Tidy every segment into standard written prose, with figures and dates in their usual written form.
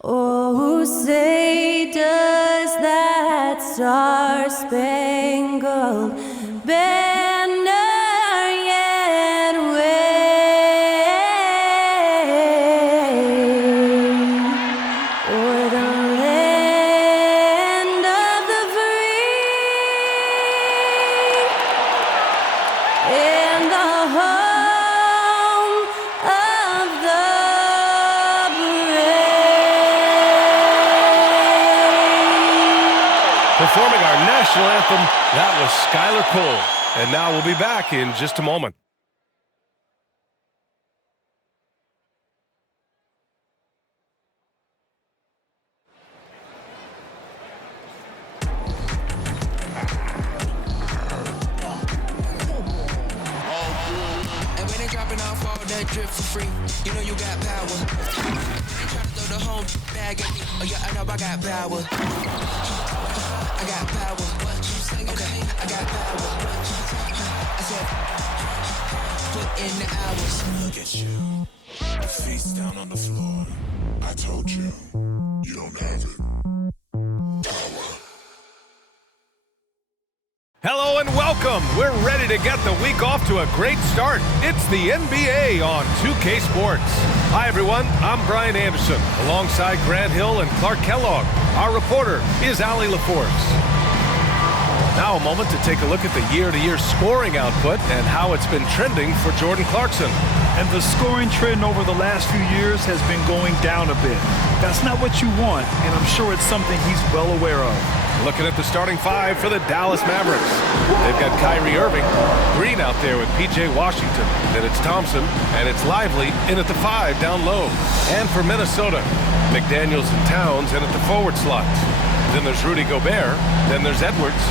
Oh, say does that star-spangled banner yet wave o'er the land of the free and the home of the Performing our national anthem, that was Skylar Cole. And now we'll be back in just a moment. And when they dropping off all that drip for free, you know you got power. They try to throw the whole bag at me. Oh yeah, I know I got power. I got power. Okay, I got power. I said, put in the hours. Look at you, face down on the floor. I told you, you don't have it. Hello and welcome. We're ready to get the week off to a great start. It's the NBA on 2K Sports. Hi, everyone. I'm Brian Anderson, alongside Grant Hill and Clark Kellogg. Our reporter is Allie LaForce. Now a moment to take a look at the year-to-year scoring output and how it's been trending for Jordan Clarkson. And the scoring trend over the last few years has been going down a bit. That's not what you want, and I'm sure it's something he's well aware of. Looking at the starting five for the Dallas Mavericks. They've got Kyrie Irving, Green out there with P.J. Washington. Then it's Thompson, and it's Lively in at the 5 down low. And for Minnesota, McDaniels and Towns in at the forward slots. Then there's Rudy Gobert. Then there's Edwards.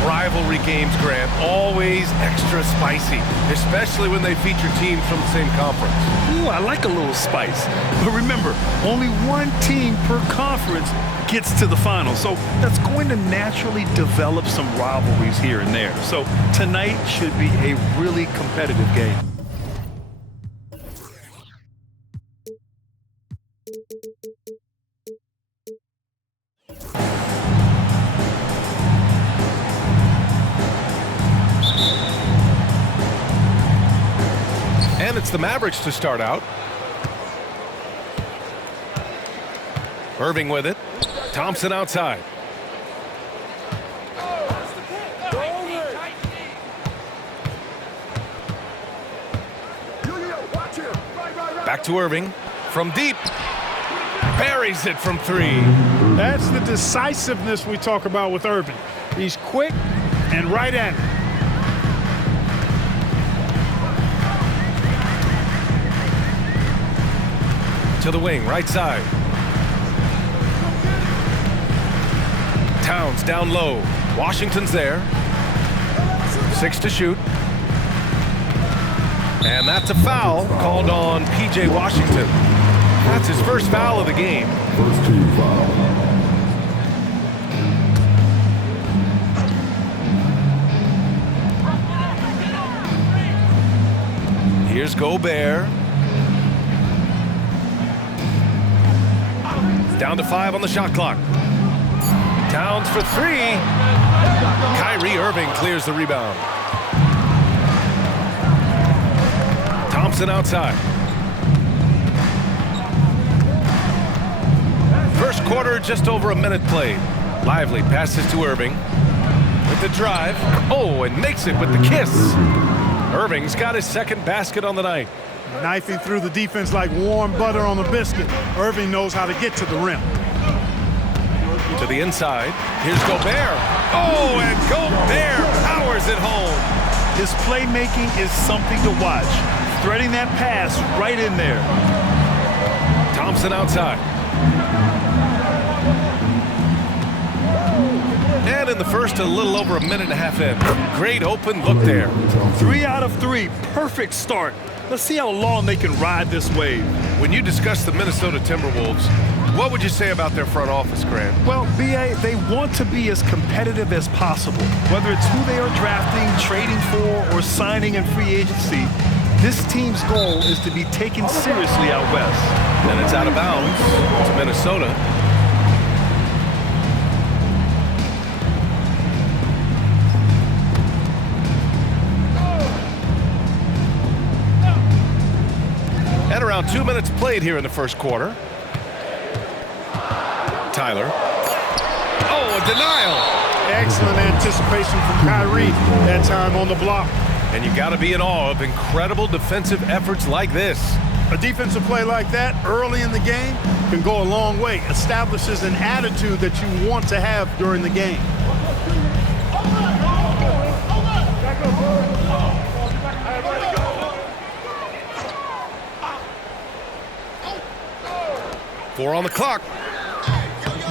Rivalry games, Grant, always extra spicy, especially when they feature teams from the same conference. Ooh, I like a little spice. But remember, only one team per conference gets to the final. So that's going to naturally develop some rivalries here and there. So tonight should be a really competitive game. And it's the Mavericks to start out. Irving with it. Thompson outside. Back to Irving. From deep. Buries it from 3. That's the decisiveness we talk about with Irving. He's quick and right at it. To the wing, right side. Towns down low. Washington's there. 6 to shoot. And that's a foul called on P.J. Washington. That's his first foul of the game. First team foul. Here's Gobert. Down to 5 on the shot clock. Towns for 3. Kyrie Irving clears the rebound. Thompson outside. First quarter, just over a minute played. Lively passes to Irving. With the drive. Oh, and makes it with the kiss. Irving's got his second basket on the night. Knifing through the defense like warm butter on a biscuit. Irving knows how to get to the rim. To the inside. Here's Gobert. Oh, and Gobert powers it home. His playmaking is something to watch. Threading that pass right in there. Thompson outside. And in the first, a little over a minute and a half in. Great open look there. 3 out of 3. Perfect start. Let's see how long they can ride this wave. When you discuss the Minnesota Timberwolves, what would you say about their front office, Grant? Well, B.A., they want to be as competitive as possible. Whether it's who they are drafting, trading for, or signing in free agency, this team's goal is to be taken seriously out west. And it's out of bounds to Minnesota. And around 2 minutes played here in the first quarter. Tyler. Oh, a denial. Excellent anticipation from Kyrie that time on the block. And you got to be in awe of incredible defensive efforts like this. A defensive play like that early in the game can go a long way. Establishes an attitude that you want to have during the game. Four on the clock.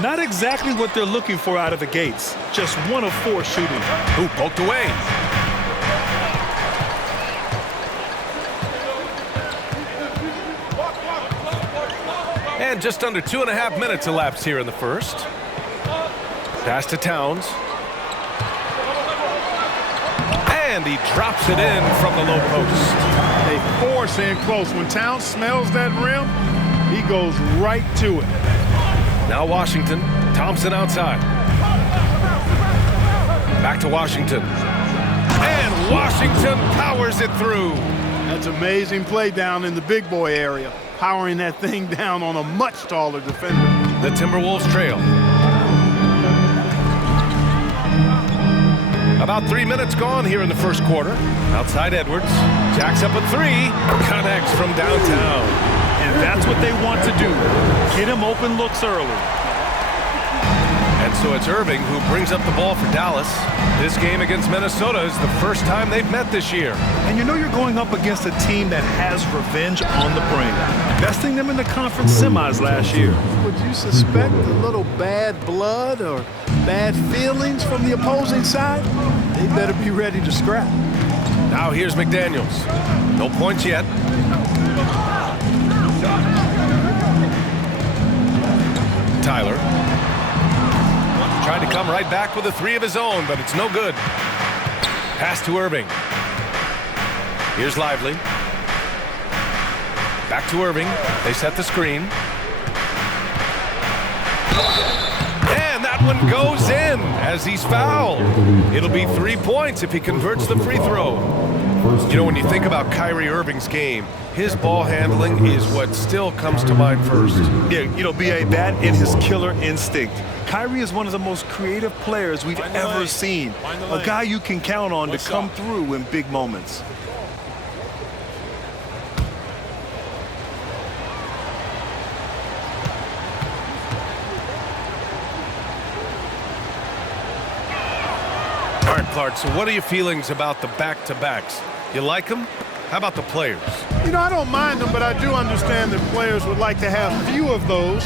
Not exactly what they're looking for out of the gates. Just 1 of 4 shooting. Ooh, poked away. And just under 2.5 minutes elapsed here in the first. Pass to Towns. And he drops it in from the low post. They force in close. When Towns smells that rim, he goes right to it. Now Washington. Thompson outside. Back to Washington. And Washington powers it through. That's amazing play down in the big boy area. Powering that thing down on a much taller defender. The Timberwolves trail. About 3 minutes gone here in the first quarter. Outside Edwards. Jacks up a 3. Connects from downtown. And that's what they want to do. Get him open looks early. And so it's Irving who brings up the ball for Dallas. This game against Minnesota is the first time they've met this year. And you know you're going up against a team that has revenge on the brain. Besting them in the conference semis last year. Would you suspect a little bad blood or bad feelings from the opposing side? They better be ready to scrap. Now here's McDaniels. No points yet. Tyler. Tried to come right back with a 3 of his own, but it's no good. Pass to Irving. Here's Lively. Back to Irving. They set the screen. And that one goes in as he's fouled. It'll be 3 points if he converts the free throw. You know, when you think about Kyrie Irving's game, his ball handling is what still comes to mind first. Yeah, you know, B.A., that and his killer instinct. Kyrie is one of the most creative players we've ever seen. A guy you can count on to come through in big moments. All right, Clark, so what are your feelings about the back-to-backs? You like them? How about the players? You know, I don't mind them, but I do understand that players would like to have few of those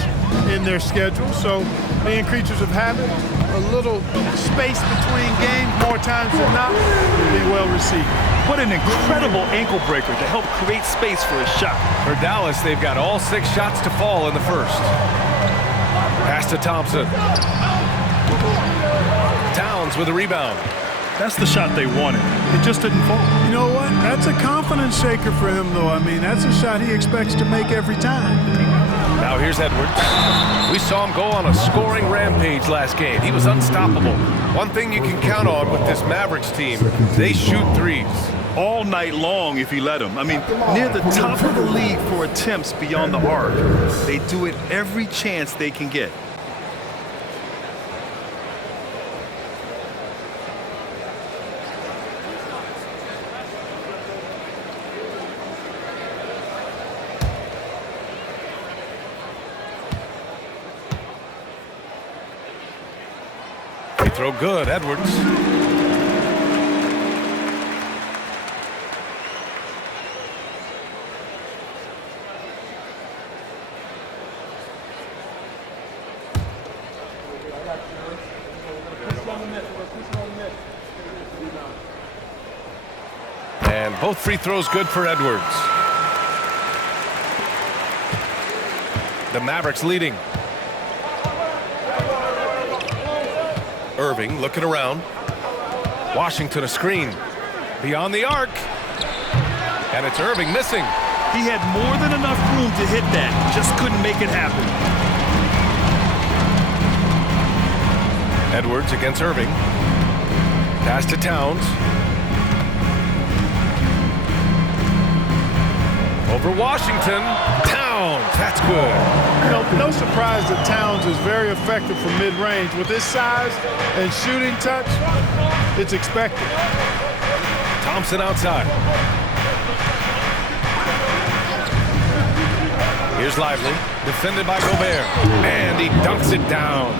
in their schedule. So being creatures of habit, a little space between games more times than not will be well received. What an incredible ankle breaker to help create space for a shot. For Dallas, they've got all 6 shots to fall in the first. Pass to Thompson. Towns with a rebound. That's the shot they wanted. It just didn't fall. You know what? That's a confidence shaker for him, though. I mean, that's a shot he expects to make every time. Now here's Edwards. We saw him go on a scoring rampage last game. He was unstoppable. One thing you can count on with this Mavericks team, they shoot threes. All night long if you let them. I mean, near the top of the league for attempts beyond the arc. They do it every chance they can get. Throw good, Edwards. And both free throws good for Edwards. The Mavericks leading. Irving looking around. Washington a screen. Beyond the arc. And it's Irving missing. He had more than enough room to hit that, just couldn't make it happen. Edwards against Irving. Pass to Towns. Over Washington. Towns. That's good. You know, no surprise that Towns is very effective from mid-range. With his size and shooting touch, it's expected. Thompson outside. Here's Lively, defended by Gobert, and he dunks it down.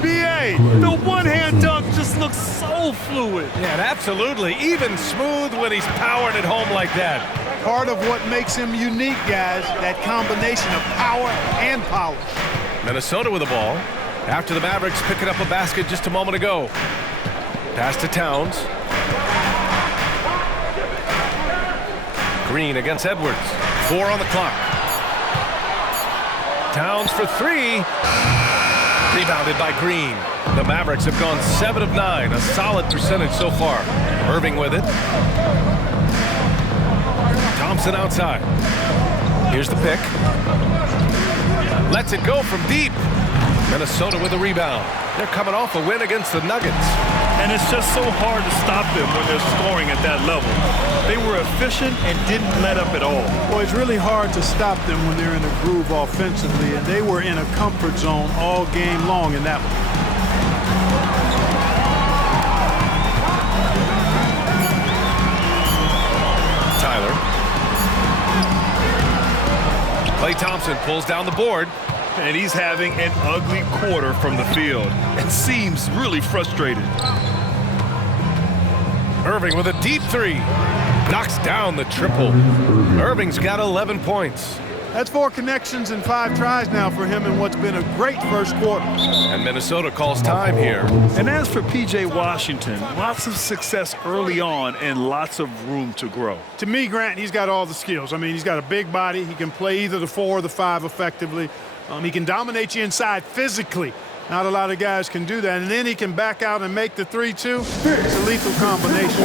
B.A., the one-hand dunk just looks so fluid. Yeah, absolutely. Even smooth when he's powering it home like that. Part of what makes him unique, guys, that combination of power and polish. Minnesota with the ball after the Mavericks picking up a basket just a moment ago. Pass to Towns. Green against Edwards. 4 on the clock. Towns for 3. Rebounded by Green. The Mavericks have gone 7 of 9, a solid percentage so far. Irving with it. Thompson outside. Here's the pick. Lets it go from deep. Minnesota with the rebound. They're coming off a win against the Nuggets. And it's just so hard to stop them when they're scoring at that level. They were efficient and didn't let up at all. Well, it's really hard to stop them when they're in a groove offensively, and they were in a comfort zone all game long in that one. Tyler. Klay Thompson pulls down the board. And he's having an ugly quarter from the field and seems really frustrated. Irving with a deep 3. Knocks down the triple. Irving's got 11 points. That's 4 connections and 5 tries now for him in what's been a great first quarter. And Minnesota calls time here. And as for P.J. Washington, lots of success early on and lots of room to grow. To me, Grant, he's got all the skills. I mean, he's got a big body. He can play either the 4 or the 5 effectively. He can dominate you inside physically. Not a lot of guys can do that. And then he can back out and make the 3-2. It's a lethal combination.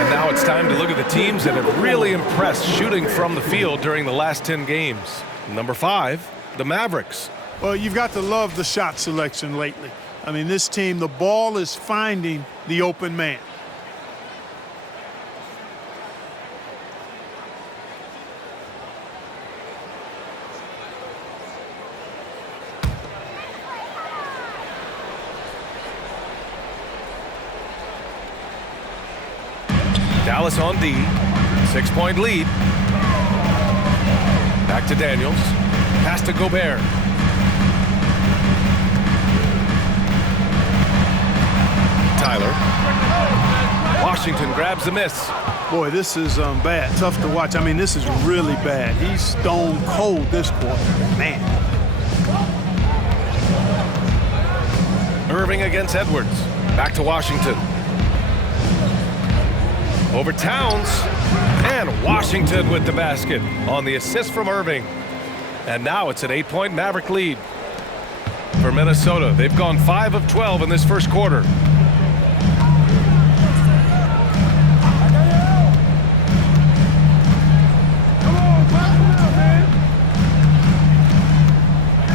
And now it's time to look at the teams that have really impressed shooting from the field during the last 10 games. Number 5, the Mavericks. Well, you've got to love the shot selection lately. I mean, this team, the ball is finding the open man. Dallas on D. 6-point lead. Back to Daniels. Pass to Gobert. Tyler. Washington grabs the miss. Boy, this is bad. Tough to watch. I mean, this is really bad. He's stone cold this quarter. Man. Irving against Edwards. Back to Washington. Over Towns, and Washington with the basket on the assist from Irving. And now it's an 8-point Maverick lead for Minnesota. They've gone 5 of 12 in this first quarter.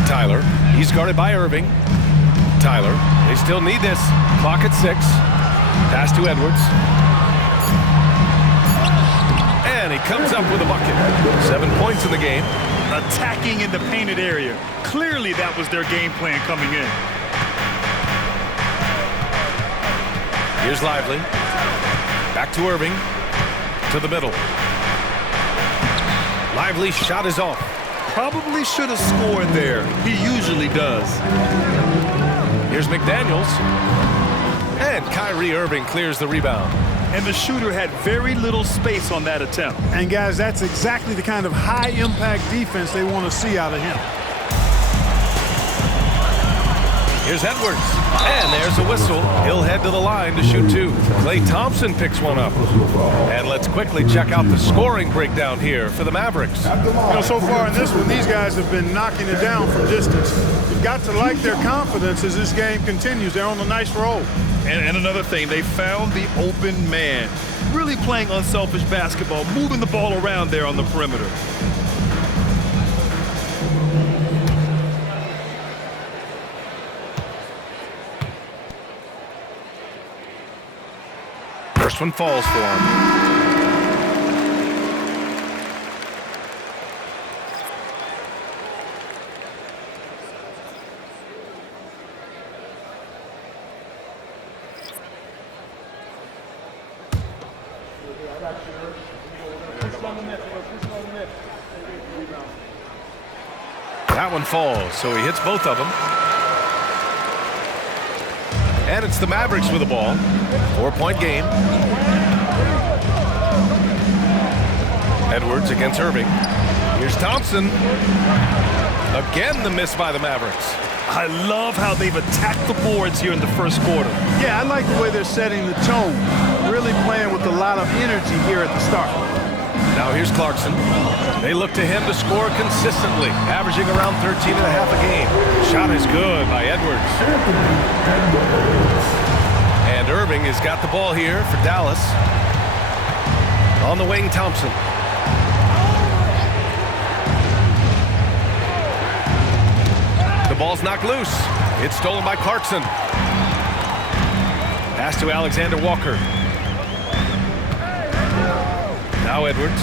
Tyler, he's guarded by Irving. Tyler, they still need this. Clock at 6. Pass to Edwards. And he comes up with a bucket. 7 points in the game. Attacking in the painted area. Clearly that was their game plan coming in. Here's Lively. Back to Irving. To the middle. Lively's shot is off. Probably should have scored there. He usually does. Here's McDaniels. And Kyrie Irving clears the rebound. And the shooter had very little space on that attempt. And, guys, that's exactly the kind of high-impact defense they want to see out of him. Here's Edwards. And there's a whistle. He'll head to the line to shoot 2. Klay Thompson picks one up. And let's quickly check out the scoring breakdown here for the Mavericks. You know, so far in this one, these guys have been knocking it down from distance. You've got to like their confidence as this game continues. They're on a nice roll. And another thing, they found the open man. really playing unselfish basketball, moving the ball around there on the perimeter. First one falls for him. That one falls, so he hits both of them. And it's the Mavericks with the ball. 4-point game. Edwards against Irving. Here's Thompson. Again, the miss by the Mavericks. I love how they've attacked the boards here in the first quarter. Yeah, I like the way they're setting the tone. Really playing with a lot of energy here at the start. Now here's Clarkson. They look to him to score consistently, averaging around 13 and a half a game. Shot is good by Edwards. And Irving has got the ball here for Dallas. On the wing, Thompson. The ball's knocked loose. It's stolen by Clarkson. Pass to Alexander Walker. Now Edwards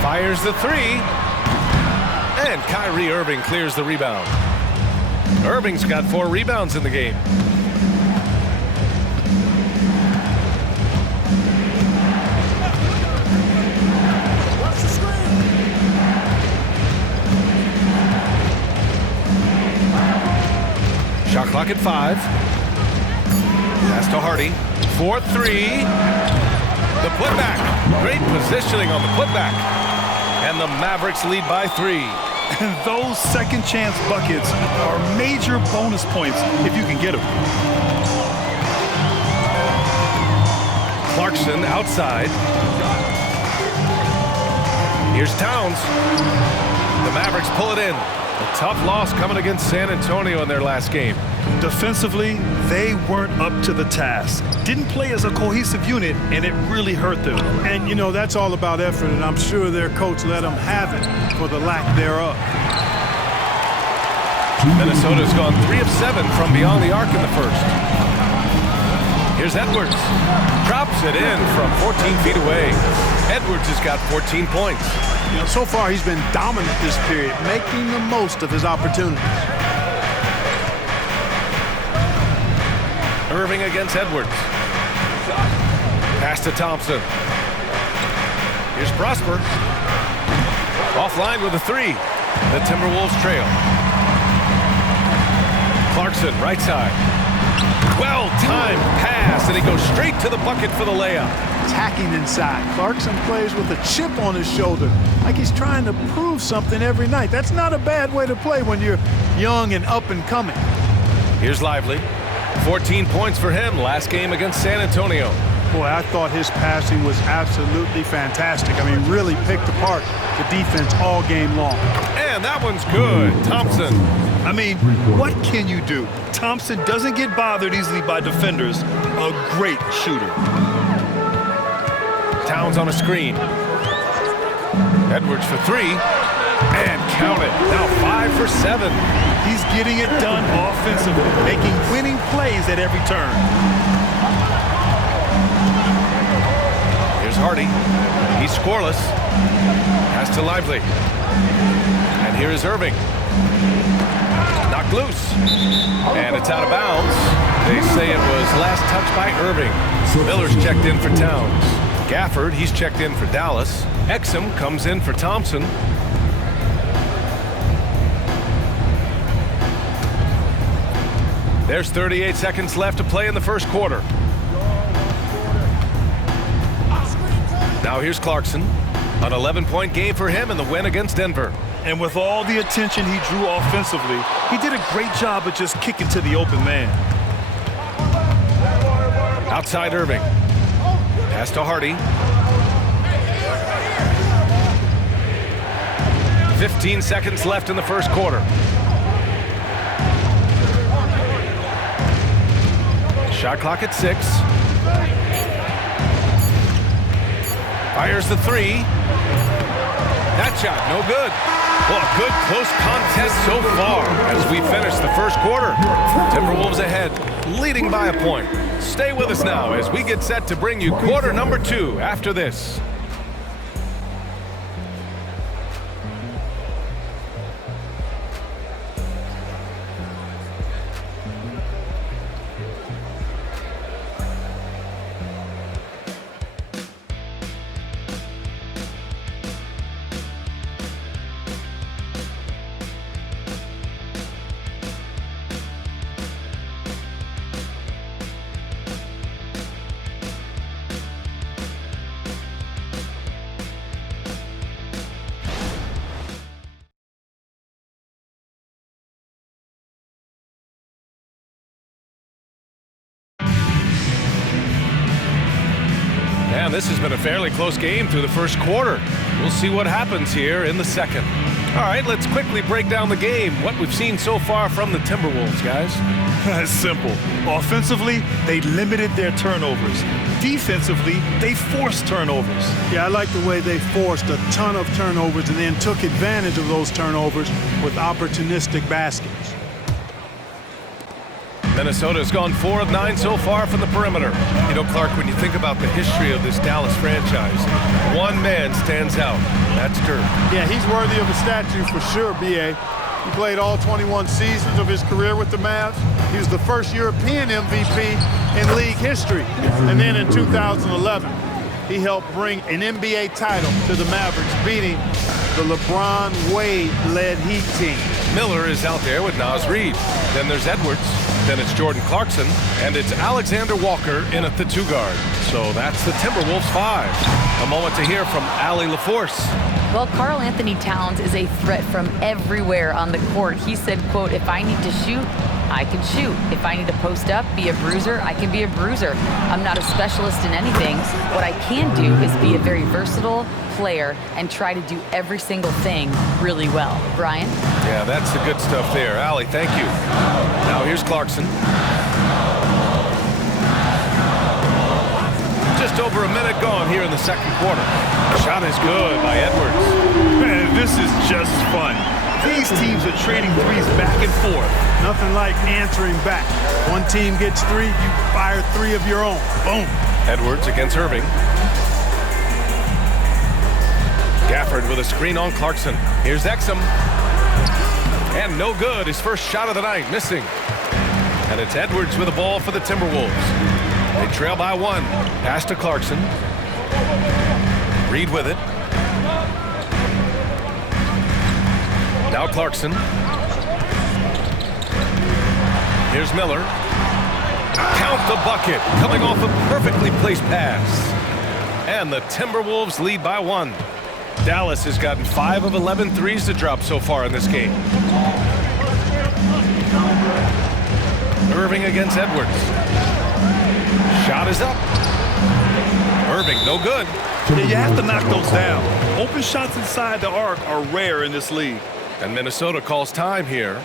fires the three. And Kyrie Irving clears the rebound. Irving's got 4 rebounds in the game. Shot clock at 5. Pass to Hardy. 4-3. The putback. Great positioning on the putback. And the Mavericks lead by 3. And those second chance buckets are major bonus points if you can get them. Clarkson outside. Here's Towns. The Mavericks pull it in. A tough loss coming against San Antonio in their last game. Defensively, they weren't up to the task. Didn't play as a cohesive unit, and it really hurt them. And, you know, that's all about effort, and I'm sure their coach let them have it for the lack thereof. Minnesota's gone 3 of 7 from beyond the arc in the first. Here's Edwards. Drops it in from 14 feet away. Edwards has got 14 points. You know, so far he's been dominant this period, making the most of his opportunities. Irving against Edwards. Pass to Thompson. Here's Prosper. Offline with a 3. The Timberwolves trail. Clarkson, right side. Well-timed pass, and he goes straight to the bucket for the layup. Attacking inside. Clarkson plays with a chip on his shoulder, like he's trying to prove something every night. That's not a bad way to play when you're young and up and coming. Here's Lively. 14 points for him last game against San Antonio. Boy, I thought his passing was absolutely fantastic. I mean, really picked apart the defense all game long. And that one's good. Thompson. I mean, what can you do? Thompson doesn't get bothered easily by defenders. A great shooter. Towns on a screen. Edwards for 3. And count it. Now 5 for 7. He's getting it done offensively, making winning plays at every turn. Here's Hardy. He's scoreless. Pass to Lively. And here is Irving. Knocked loose. And it's out of bounds. They say it was last touched by Irving. Miller's checked in for Towns. Gafford, he's checked in for Dallas. Exum comes in for Thompson. There's 38 seconds left to play in the first quarter. Now here's Clarkson. An 11-point game for him in the win against Denver. And with all the attention he drew offensively, he did a great job of just kicking to the open man. Outside Irving. Pass to Hardy. 15 seconds left in the first quarter. Shot clock at 6. Fires the three. That shot, no good. Well, a good close contest so far as we finish the first quarter. Timberwolves ahead, leading by a point. Stay with us now as we get set to bring you quarter number 2 after this. And this has been a fairly close game through the first quarter. We'll see what happens here in the second. All right, let's quickly break down the game. What we've seen so far from the Timberwolves, guys. It's simple. Offensively, they limited their turnovers. Defensively, they forced turnovers. Yeah, I like the way they forced a ton of turnovers and then took advantage of those turnovers with opportunistic baskets. Minnesota's gone 4 of 9 so far from the perimeter. You know, Clark, when you think about the history of this Dallas franchise, one man stands out. That's Dirk. Yeah, he's worthy of a statue for sure, B.A. He played all 21 seasons of his career with the Mavs. He was the first European MVP in league history. And then in 2011, he helped bring an NBA title to the Mavericks, beating the LeBron Wade-led Heat team. Miller is out there with Naz Reid. Then there's Edwards. Then it's Jordan Clarkson. And it's Alexander Walker in at the 2 guard. So that's the Timberwolves 5. A moment to hear from Allie LaForce. Well, Karl Anthony Towns is a threat from everywhere on the court. He said, quote, if I need to shoot, I can shoot. If I need to post up, be a bruiser, I can be a bruiser. I'm not a specialist in anything. What I can do is be a very versatile player and try to do every single thing really well. Brian? Yeah, that's the good stuff there. Allie, thank you. Now here's Clarkson. Just over a minute gone here in the second quarter. Shot is good by Edwards. Man, this is just fun. These teams are trading threes back and forth. Nothing like answering back. One team gets 3, you fire 3 of your own. Boom. Edwards against Irving. Gafford with a screen on Clarkson. Here's Exum. And no good. His first shot of the night, missing. And it's Edwards with the ball for the Timberwolves. They trail by 1. Pass to Clarkson. Reid with it. Now Clarkson. Here's Miller. Count the bucket. Coming off a perfectly placed pass. And the Timberwolves lead by 1. Dallas has gotten 5 of 11 threes to drop so far in this game. Irving against Edwards. Shot is up. Irving, no good. Yeah, you have to knock those down. Open shots inside the arc are rare in this league. And Minnesota calls time here.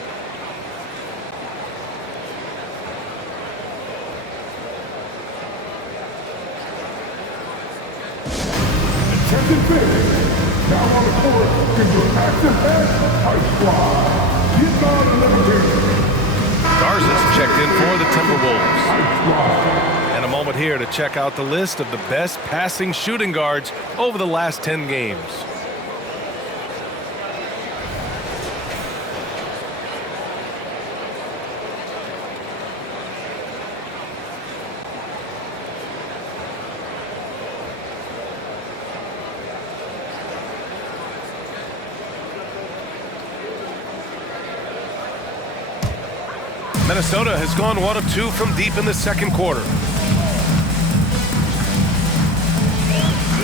Now on the court is your active Ice Squad. Get on the Garza's checked in for the Timberwolves. And a moment here to check out the list of the best passing shooting guards over the last 10 games. Minnesota has gone 1 of 2 from deep in the second quarter.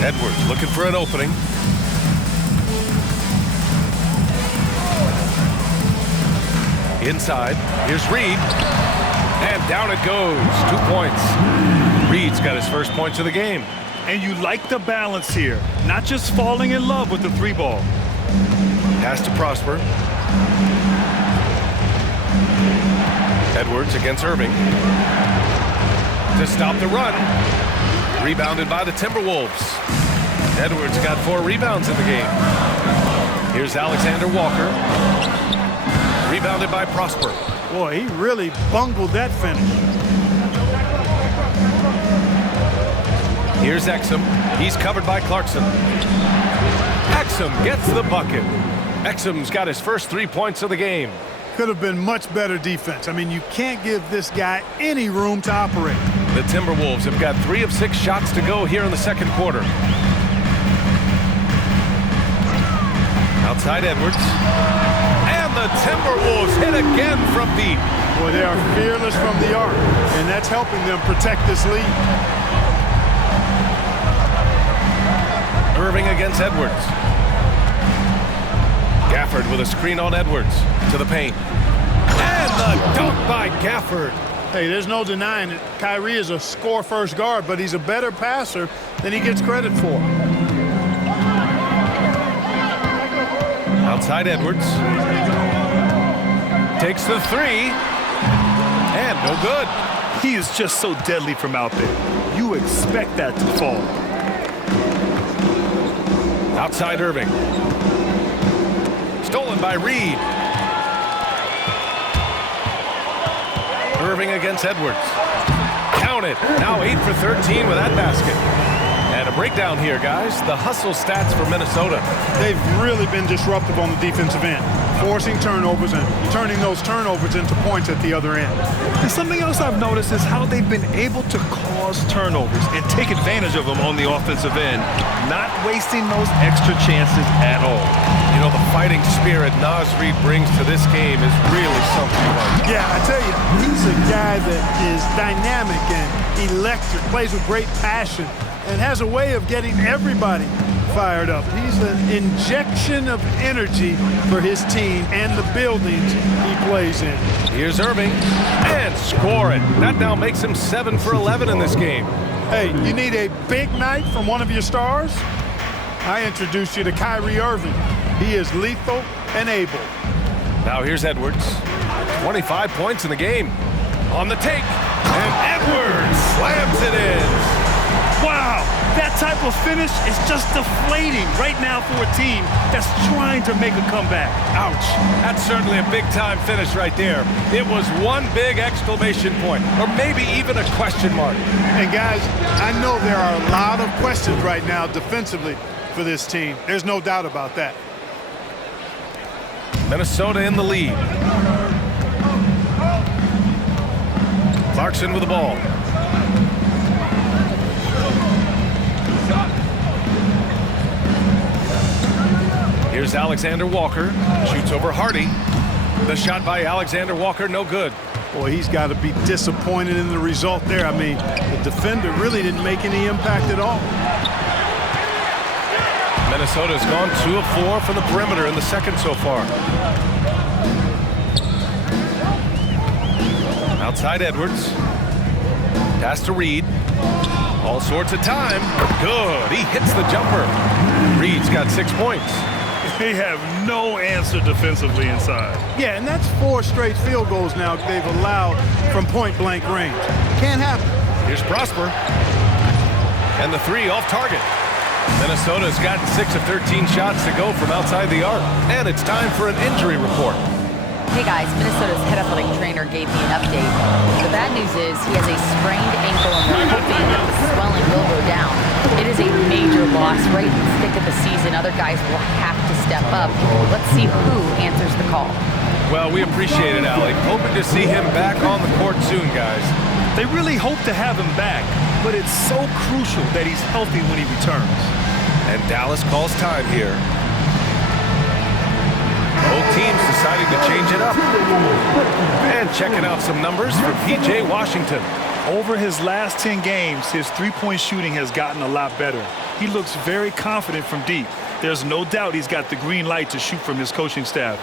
Edwards looking for an opening. Inside, here's Reid. And down it goes, 2 points. Reid's got his first points of the game. And you like the balance here, not just falling in love with the 3 ball. Pass to Prosper. Edwards against Irving. To stop the run. Rebounded by the Timberwolves. Edwards got 4 rebounds in the game. Here's Alexander Walker. Rebounded by Prosper. Boy, he really bungled that finish. Here's Exum. He's covered by Clarkson. Exum gets the bucket. Exum's got his first 3 points of the game. Could have been much better defense. I mean, you can't give this guy any room to operate. The Timberwolves have got 3 of 6 shots to go here in the second quarter. Outside Edwards. And the Timberwolves hit again from deep. Boy, they are fearless from the arc, and that's helping them protect this lead. Irving against Edwards. Gafford with a screen on Edwards to the paint. And the dunk by Gafford. Hey, there's no denying it. Kyrie is a score-first guard, but he's a better passer than he gets credit for. Outside Edwards. Takes the 3. And no good. He is just so deadly from out there. You expect that to fall. Outside Irving. Stolen by Reed. Irving against Edwards. Count it. Now 8 for 13 with that basket. And a breakdown here, guys. The hustle stats for Minnesota. They've really been disruptive on the defensive end, forcing turnovers and turning those turnovers into points at the other end. And something else I've noticed is how they've been able to cause turnovers and take advantage of them on the offensive end, not wasting those extra chances at all. You know, the fighting spirit Naz Reid brings to this game is really something fun. Yeah, I tell you, he's a guy that is dynamic and electric, plays with great passion, and has a way of getting everybody fired up. He's an injection of energy for his team and the buildings he plays in. Here's Irving, and score it. That now makes him 7 for 11 in this game. Hey, you need a big night from one of your stars? I introduce you to Kyrie Irving. He is lethal and able. Now here's Edwards. 25 points in the game. On the take, and Edwards slams it in. Wow, that type of finish is just deflating right now for a team that's trying to make a comeback. Ouch. That's certainly a big-time finish right there. It was one big exclamation point, or maybe even a question mark. And guys, I know there are a lot of questions right now defensively for this team. There's no doubt about that. Minnesota in the lead. Clarkson with the ball. Here's Alexander Walker. Shoots over Hardy. The shot by Alexander Walker, no good. Boy, he's got to be disappointed in the result there. I mean, the defender really didn't make any impact at all. Minnesota's gone 2 of 4 from the perimeter in the second so far. Outside Edwards. Pass to Reed. All sorts of time. Good. He hits the jumper. Reed's got 6 points. They have no answer defensively inside. Yeah, and that's 4 straight field goals now they've allowed from point-blank range. Can't happen. Here's Prosper. And the 3 off target. Minnesota's gotten 6 of 13 shots to go from outside the arc. And it's time for an injury report. Hey guys, Minnesota's head athletic trainer gave me an update. The bad news is he has a sprained ankle and we're hoping that the swelling will go down. It is a major loss right in the thick of the season. Other guys will have to step up. Let's see who answers the call. Well, we appreciate it, Allie. Hoping to see him back on the court soon, guys. They really hope to have him back, but it's so crucial that he's healthy when he returns. And Dallas calls time here. Both teams deciding to change it up. And checking out some numbers for P.J. Washington. Over his last 10 games, his three-point shooting has gotten a lot better. He looks very confident from deep. There's no doubt he's got the green light to shoot from his coaching staff.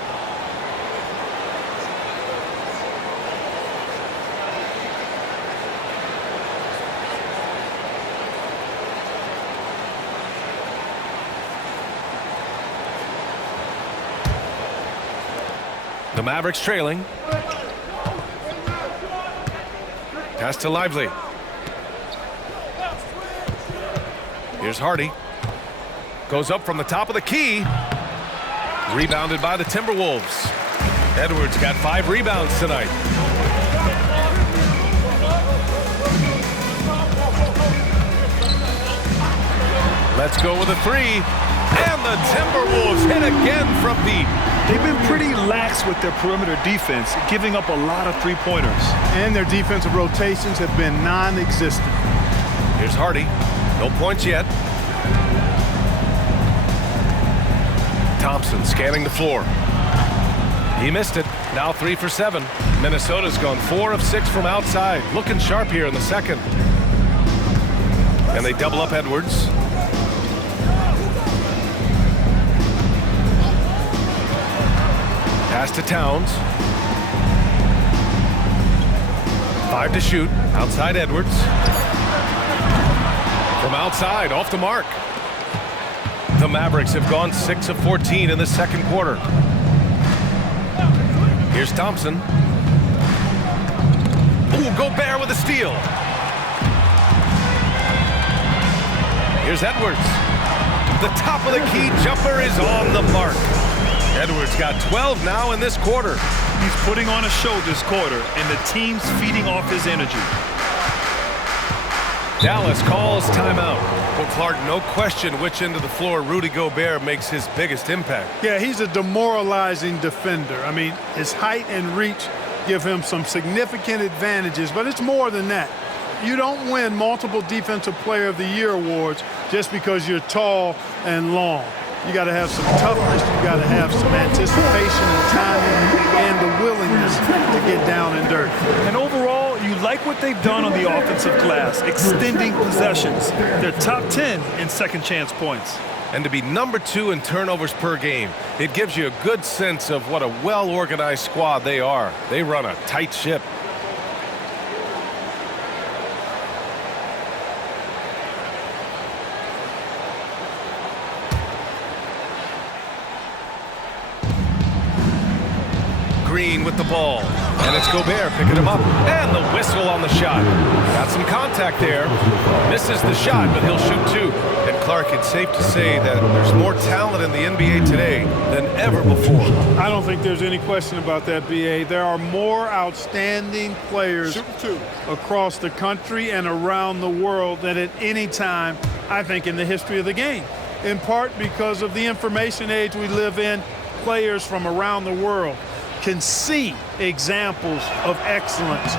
The Mavericks trailing. Pass to Lively. Here's Hardy. Goes up from the top of the key. Rebounded by the Timberwolves. Edwards got 5 rebounds tonight. Let's go with a 3. And the Timberwolves hit again from deep. They've been pretty lax with their perimeter defense, giving up a lot of three-pointers. And their defensive rotations have been non-existent. Here's Hardy. No points yet. Thompson scanning the floor. He missed it. Now 3 for 7. Minnesota's gone 4 of 6 from outside. Looking sharp here in the second. And they double up Edwards. Pass to Towns. 5 to shoot. Outside Edwards. From outside, off the mark. The Mavericks have gone 6 of 14 in the second quarter. Here's Thompson. Ooh, Gobert with a steal. Here's Edwards. The top of the key jumper is on the mark. Edwards got 12 now in this quarter. He's putting on a show this quarter, and the team's feeding off his energy. Dallas calls timeout. Well, Clark, no question which end of the floor Rudy Gobert makes his biggest impact. Yeah, he's a demoralizing defender. I mean, his height and reach give him some significant advantages, but it's more than that. You don't win multiple Defensive Player of the Year awards just because you're tall and long. You got to have some toughness. You got to have some anticipation and timing and the willingness to get down and dirty. And overall, you like what they've done on the offensive glass, extending possessions. They're top 10 in second chance points. And to be number 2 in turnovers per game, it gives you a good sense of what a well-organized squad they are. They run a tight ship. Green with the ball, and it's Gobert picking him up, and the whistle on the shot. Got some contact there. Misses the shot, but he'll shoot 2. And Clark, it's safe to say that there's more talent in the NBA today than ever before. I don't think there's any question about that, B.A. There are more outstanding players across the country and around the world than at any time, I think, in the history of the game. In part because of the information age we live in, players from around the world can see examples of excellence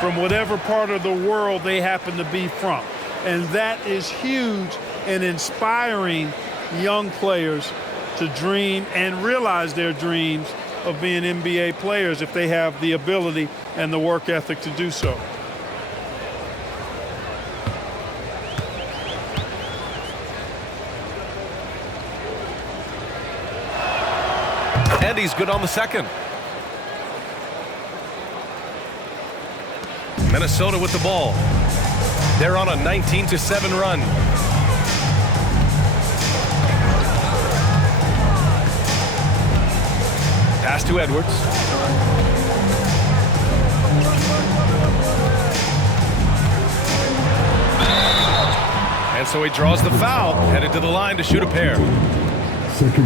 from whatever part of the world they happen to be from. And that is huge in inspiring young players to dream and realize their dreams of being NBA players if they have the ability and the work ethic to do so. And he's good on the second. Minnesota with the ball. They're on a 19-7 run. Pass to Edwards. And so he draws the foul, headed to the line to shoot a pair.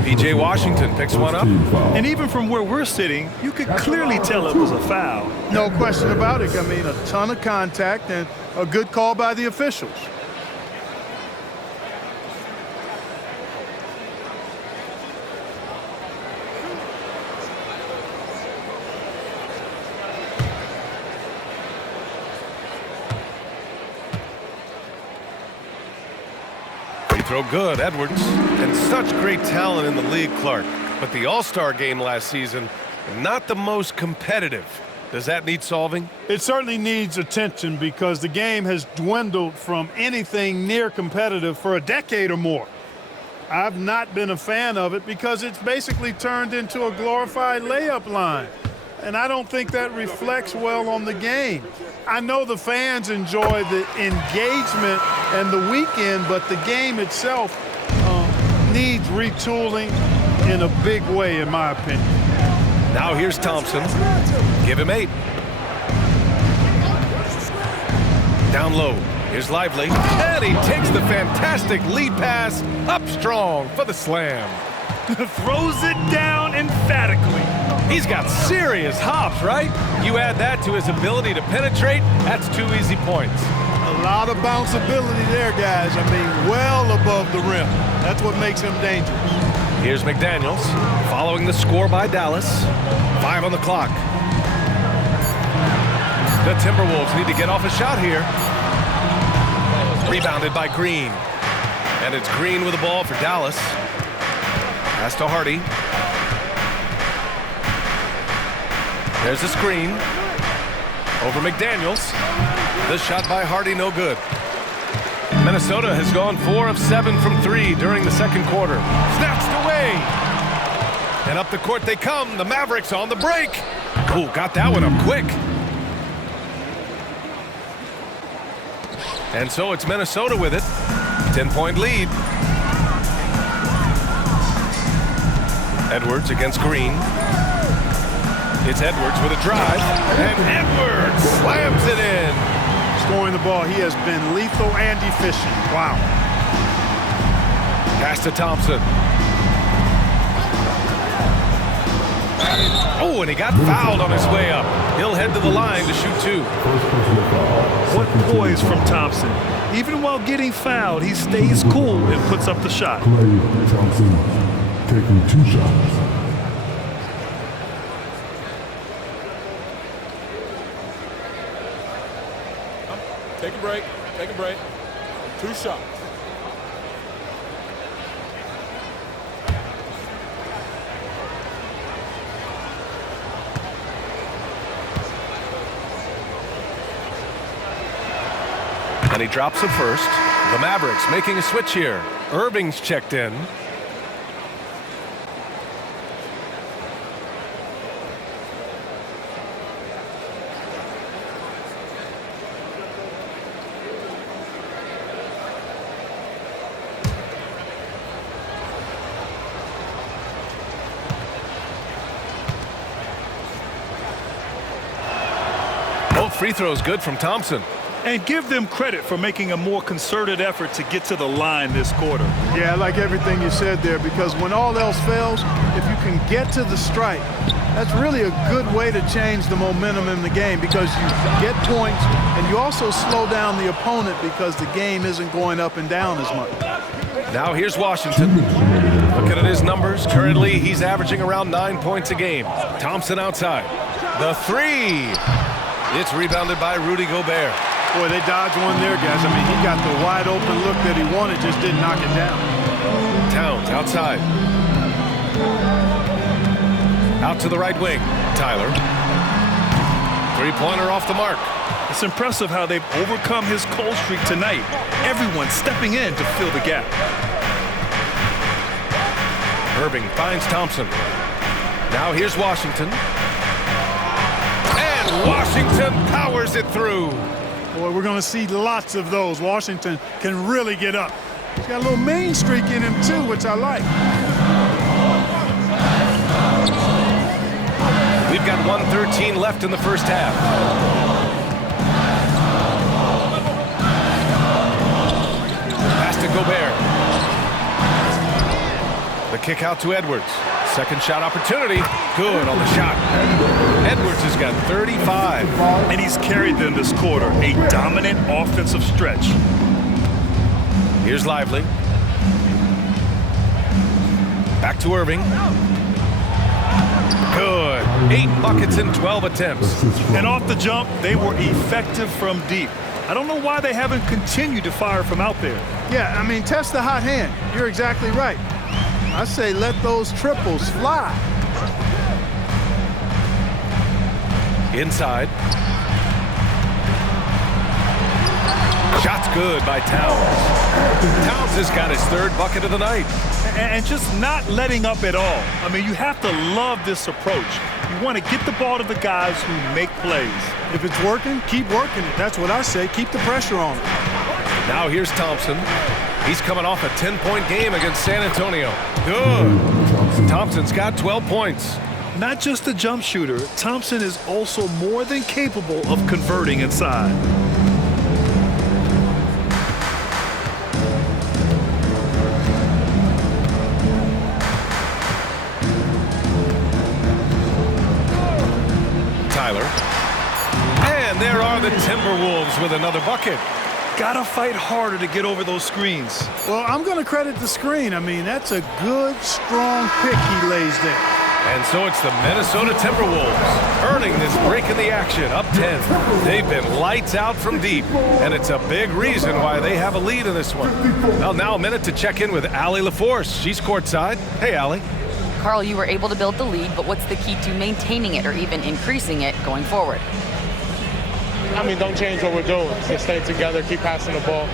P.J. Washington picks one up. And even from where we're sitting, you could clearly tell it was a foul. No question about it. I mean, a ton of contact and a good call by the officials. Throw good, Edwards. And such great talent in the league, Clark. But the All-Star game last season, not the most competitive. Does that need solving? It certainly needs attention because the game has dwindled from anything near competitive for a decade or more. I've not been a fan of it because it's basically turned into a glorified layup line. And I don't think that reflects well on the game. I know the fans enjoy the engagement and the weekend, but the game itself needs retooling in a big way, in my opinion. Now here's Thompson. Give him 8. Down low. Here's Lively, and he takes the fantastic lead pass up strong for the slam. Throws it down emphatically. He's got serious hops, right? You add that to his ability to penetrate, that's 2 easy points. A lot of bounceability there, guys. I mean, well above the rim. That's what makes him dangerous. Here's McDaniels, following the score by Dallas. 5 on the clock. The Timberwolves need to get off a shot here. Rebounded by Green. And it's Green with the ball for Dallas. Pass to Hardy. There's a screen. Over McDaniels. The shot by Hardy, no good. Minnesota has gone 4 of 7 from 3 during the second quarter. Snatched away. And up the court they come. The Mavericks on the break. Oh, got that one up quick. And so it's Minnesota with it. 10-point lead. Edwards against Green. It's Edwards with a drive. And Edwards slams it in. Scoring the ball, he has been lethal and efficient. Wow. Pass to Thompson. Oh, and he got fouled on his way up. He'll head to the line to shoot 2. What poise from Thompson. Even while getting fouled, he stays cool and puts up the shot. Klay Thompson taking 2 shots. Take a break. Take a break. 2 shots. And he drops it first. The Mavericks making a switch here. Irving's checked in. Both free throws good from Thompson. And give them credit for making a more concerted effort to get to the line this quarter. Yeah, I like everything you said there, because when all else fails, if you can get to the stripe, that's really a good way to change the momentum in the game, because you get points and you also slow down the opponent because the game isn't going up and down as much. Now here's Washington. Looking at his numbers, currently he's averaging around 9 points a game. Thompson outside. The 3. It's rebounded by Rudy Gobert. Boy, they dodged one there, guys. I mean, he got the wide open look that he wanted, just didn't knock it down. Towns outside. Out to the right wing. Tyler. 3-pointer off the mark. It's impressive how they've overcome his cold streak tonight. Everyone stepping in to fill the gap. Irving finds Thompson. Now here's Washington. And Washington powers it through. Boy, we're going to see lots of those. Washington can really get up. He's got a little mean streak in him, too, which I like. We've got 1:13 left in the first half. Pass to Gobert. The kick out to Edwards. Second shot opportunity. Good on the shot. Edwards has got 35. And he's carried them this quarter. A dominant offensive stretch. Here's Lively. Back to Irving. Good. 8 buckets in 12 attempts. And off the jump, they were effective from deep. I don't know why they haven't continued to fire from out there. Yeah, I mean, test the hot hand. You're exactly right. I say let those triples fly. Inside. Shot's good by Towns. Towns has got his 3rd bucket of the night. And just not letting up at all. I mean, you have to love this approach. You want to get the ball to the guys who make plays. If it's working, keep working it. That's what I say. Keep the pressure on it. Now here's Thompson. He's coming off a 10-point game against San Antonio. Good. Thompson's got 12 points. Not just a jump shooter, Thompson is also more than capable of converting inside. Tyler. And there are the Timberwolves with another bucket. Gotta fight harder to get over those screens. Well, I'm going to credit the screen. I mean, that's a good, strong pick he lays there. And so it's the Minnesota Timberwolves earning this break in the action, up 10. They've been lights out from deep, and it's a big reason why they have a lead in this one. Well, now a minute to check in with Allie LaForce. She's courtside. Hey, Allie. Carl, you were able to build the lead, but what's the key to maintaining it or even increasing it going forward? I mean, don't change what we're doing. Just stay together, keep passing the ball,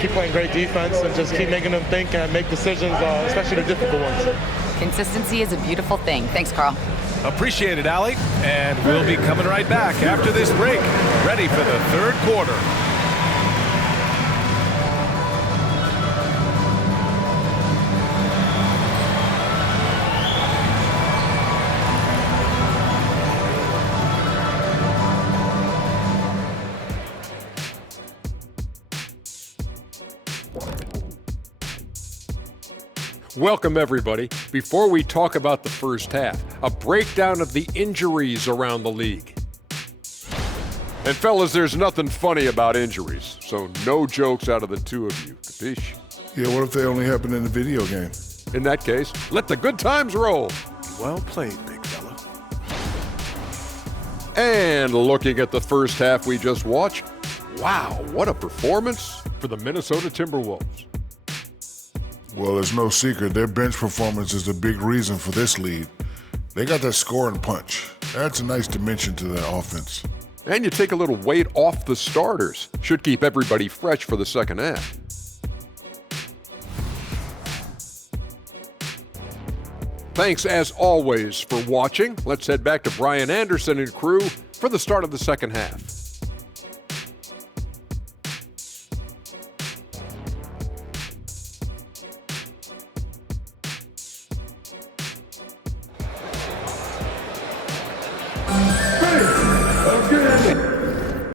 keep playing great defense, and just keep making them think and make decisions, especially the difficult ones. Consistency is a beautiful thing. Thanks, Carl. Appreciate it, Allie. And we'll be coming right back after this break, ready for the third quarter. Welcome, everybody. Before we talk about the first half, a breakdown of the injuries around the league. And fellas, there's nothing funny about injuries, so no jokes out of the two of you. Capiche? Yeah, what if they only happen in the video game? In that case, let the good times roll. Well played, big fella. And looking at the first half we just watched, wow, what a performance for the Minnesota Timberwolves. Well, it's no secret their bench performance is a big reason for this lead. They got that scoring punch. That's a nice dimension to their offense. And you take a little weight off the starters. Should keep everybody fresh for the second half. Thanks, as always, for watching. Let's head back to Brian Anderson and crew for the start of the second half.